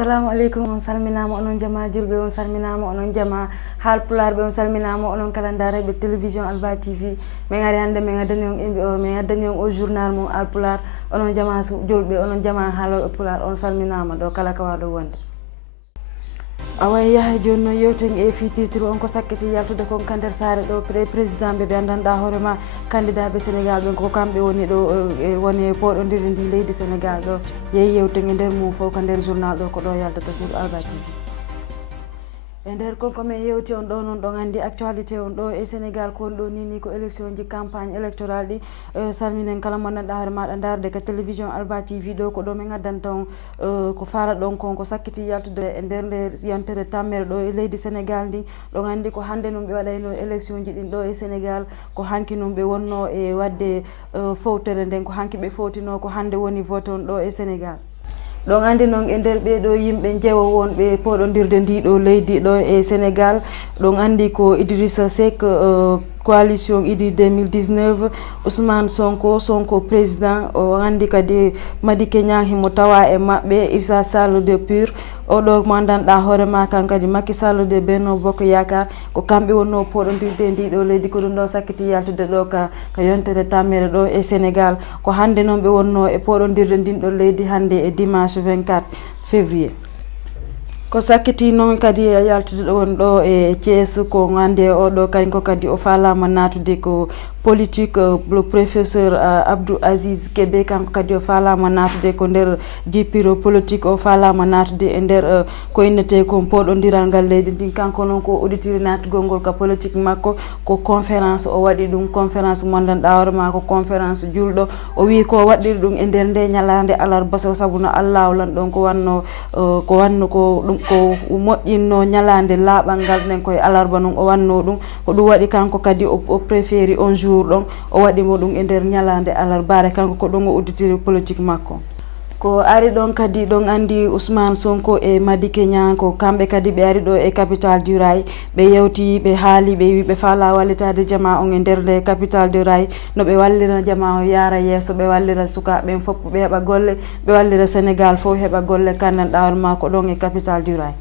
assalamu alaikum, on salminama onon jama julɓe, on salminama onon jama haalpularɓe, on salminama onon kala daraɓe télévision Alba TV. min ari hande min addani on o journal mum Haalpular. onon jama julɓe, onon jama haaloɓe pular, on salminama ɗo kala ka waɗo wonde. awayi yaha joni noon yewten e fititre on ko sakkiti yaltude kon ka nder saare ɗo président ɓe andanɗa hoorema candidat ɓe Sénégal ɓen ko kamɓe woni ɗo woni poɗodire ndi leydi Sénégal ɗo yeehi yewten e nder mum fof ko nder journal ɗo ko ɗo yaltata sur Alba TV. e nder konko min yewti on ɗo noon ɗon andi actualité on ɗo e Sénégal ko woni ɗo nini ko élection ji campagne électorale ɗi salminen kala mo gandanɗa hoore maɗa darde ko télévision Alba TV ɗo ko ɗo min gaddanta on ko faala ɗon kon ko sakkiti yaltude e nder nde yontere tammere ɗo e leydi Sénégal ndi ɗon andi ko hande num ɓe waɗayno élection ji ɗin ɗo e Sénégal ko hanki num ɓe wonno e wadde fowtere nden ko hanki ɓe fowtino ko hande woni vote on ɗo e Sénégal. ɗon andi noon e nder ɓeɗo yimɓe jeewo wonɓe poɗodirde ndiɗo leydi ɗo e Sénégal ɗon andi ko Idrissa Seck coalition Idy 2019 Ousmane Sonko président o andi kadi Madické Niang himo tawa e mabɓe Issa Sall de PUR oɗo mo gandanɗa hoorema kan kadi Macky Sall de Benno Bokk Yakar ko kamɓe wonno poɗodirde ndiɗo leydi ko ɗum ɗo sakkiti yaltude ɗo ka yontere tammere ɗo e Sénégal ko hande noon ɓe wonno e poɗodirde ndinɗo leydi hande e dimanche 24 février. ko sakkiti noon kadi yaltude ɗon ɗo e Thiès ko hande oɗo kañko kadi o falama natude ko politique le professeur Abdou Aziz Kébé kanko kadi o falama natude ko nder jippiro politique o falama natude e nder ko innete ko poɗodiral ngal leydi ndin kanko noon ko auditiri natugol ngol ka politique makko ko conférence o waɗi ɗum conférence mo gandanɗa hoorema ko conférence julɗo o wi ko waɗɗiri ɗum e nder nde ñalade alarba saabu no Allah lan ɗon ko wanno ko ɗum ko moƴƴinno ñalade laaɓal ngal nden koye alarba noon o wanno ɗum ko ɗum waɗi kanko kadi o préféri on jour ɗon o waɗimo ɗum e nder ñalade alarbare kanko ko ɗon o auditiri politique makko. ko ari ɗon kadi ɗon andi Ousmane Sonko e Madické Niang ko kamɓe kadi ɓe ari ɗo e capital du Rail ɓe yewti ɓe haali ɓe wi ɓe faala wallitade jama on e nder nde capital du Rail no ɓe wallira jama o yaara yeeso ɓe wallira sukaɓe fof ɓe heɓa golle ɓe wallira Sénégal fof heɓa golle kandanɗa hoorema ko ɗon e capital du Rail.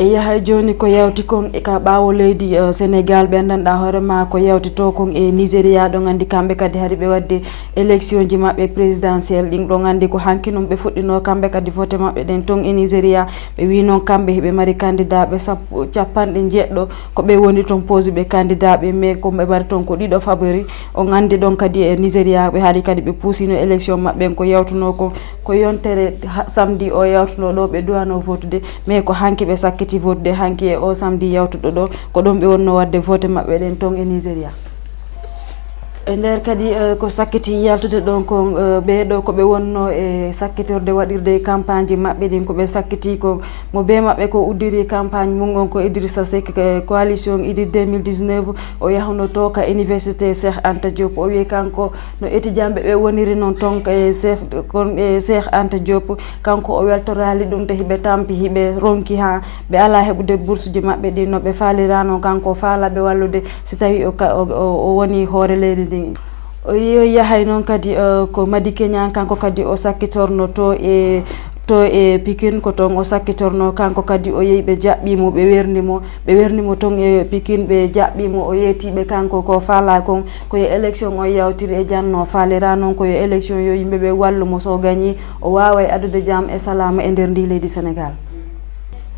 e yahay joni ko yewti kon e ka ɓaawo leydi Sénégal ɓe andanɗa hoorema ko yewtito kon e Nigéria ɗon andi kamɓe kadi haari ɓe wadde élection ji mabɓe présidentiel ɗin ɗon andi ko hanki num ɓe fuɗɗino kamɓe kadi vote mabɓe ɗen ton e Nigéria ɓe wi noon kamɓe heɓe mari candidat ɓe capanɗe jeɗɗo ko ɓe woni toon pose ɓe candidat ɓe mais koɓe mari toon ko ɗiɗo favori on andi ɗon kadi e Nigéria ɓe haari kadi ɓe puusino élection mabɓe ko yewtuno ko yontere samedi o yewtuno ɗo ɓe duwano votude mais ko hanki ɓe sakkiti vote de hanki e o samedi yawtuɗo ɗo ko ɗon ɓe wonno wadde vote mabɓe ɗen ton e Nigéria. e nder kadi ko sakkiti yaltude ɗon kon ɓeɗo koɓe wonno e sakkitorde waɗirde campagne ji mabɓe ɗin koɓe sakkiti ko mo be mabɓe ko uddiri campagne mum on ko Idrissa Seck coalition Idy 2019 o yahuno to ka université Cheikh Anta Diop o wi kanko no étudiant ɓe woniri noon ton e Cheikh Anta Diop kanko o weltorali ɗum te hiɓe tampi hiɓe ronki ha ɓe ala heɓude bourse ji mabɓe ɗin no ɓe falirano kanko faalaɓe wallude si tawi o woni hoore leydi ndin. o yahay noon kadi ko Madické Niang kanko kadi o sakkitorno to e Pikine ko toon o sakkitorno kanko kadi o yeehi ɓe jaɓɓimo ɓe wernimo toon e Pikine ɓe jaɓɓimo o yeetiɓe kanko ko faala kon koye élection o yawtiri e janno faalira noon koye élection yo yimɓeɓe wallumo so gagni o wawa adude jaam e salama e nder ndi leydi Sénégal.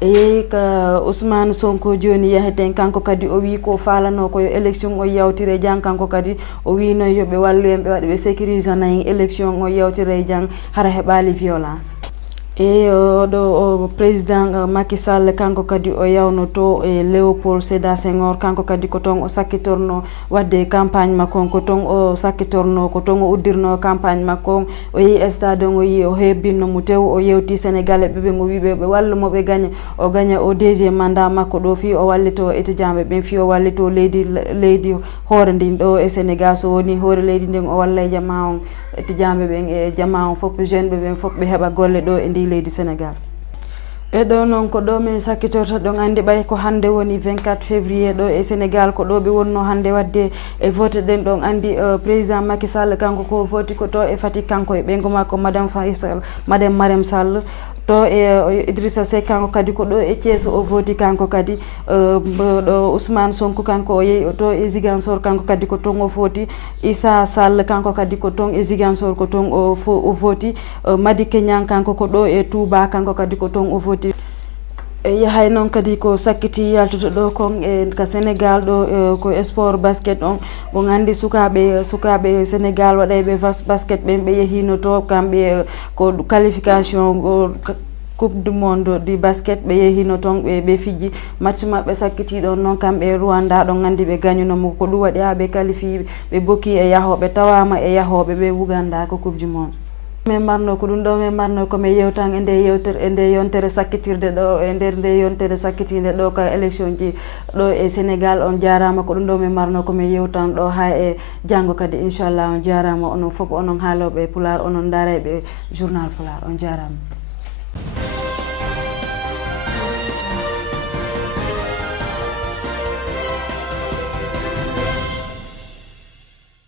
e yeehi ka Ousmane Sonko joni yaheten kanko kadi o wi ko falano koyo élection o yawtire jang kanko kadi o wi no yoɓe wallu en ɓe waɗa ɓe sécurise nayi élection o yawtire jang hara heɓali violence. e oɗo président Macky Sall kanko kadi o yawno to e Léopold Sédar Senghor kanko kadi ko toon o sakkitorno wadde campagne makko ko toon o sakkitorno ko toon o uddirno campagne makko o yeehi stade o yi o hebbinno mo tew o yewti sénégalais ɓe o wiɓe ɓe wallumo ɓe gagna o deuxiéme mandat makko ɗo fi o wallito étudiant ɓe ɓen fi o wallito leydi hoore ndin ɗo e Sénégal so woni hoore leydi ndin o walla e jama on étudiant ɓen e jama on fof jeune ɓen fof ɓe heɓa golle ɗo e ndi leydi Sénégal. e ɗo noon ko ɗo min sakkitorta ɗon andi ɓay ko hande woni 24 février ɗo e Sénégal ko ɗo ɓe wonno hande wadde e vote ɗen ɗon andi président Macky Sall kanko ko voti ko to e Fatick kanko e ɓeygu makko madame Marème Sall to e Idrissa Seck kanko kadi ko ɗo e Thiès o voti kanko kadi ɗo Ousmane Sonko kanko o yehi to e Ziguinchor kanko kadi ko ton o voti Issa Sall kanko kadi ko ton e Ziguinchor ko ton o voti Madické Niang kanko ko ɗo e Touba kanko kadi ko ton o voti yahay noon kadi ko sakkiti yaltude ɗo kon e ka Sénégal ɗo ko sport basket on ko gandi sukaɓe Sénégal waɗayɓe basket ɓen ɓe yehino to kamɓe ko qualification coupe du monde du basket ɓe yehino toon ɓe fiji match maɓɓe sakkiti ɗon noon kamɓe Rwanda ɗon gandi ɓe gagninomo ko ɗum waɗi ha ɓe qualifie ɓe bokki e yahoɓe tawama e yahoɓe ɓe Uganda ko coupe du monde min marno ko ɗum ɗo min marno komi yewtan e nde yontere sakkitirde ɗo e nder nde yontere sakkitinde ɗo ka élection ji ɗo e Sénégal on jarama ko ɗum ɗo min marno komi yewtan ɗo ha e janggo kadi inchallah on jarama onon foof onon haaloɓe Pular onon daarayɓe journal Pular on jarama.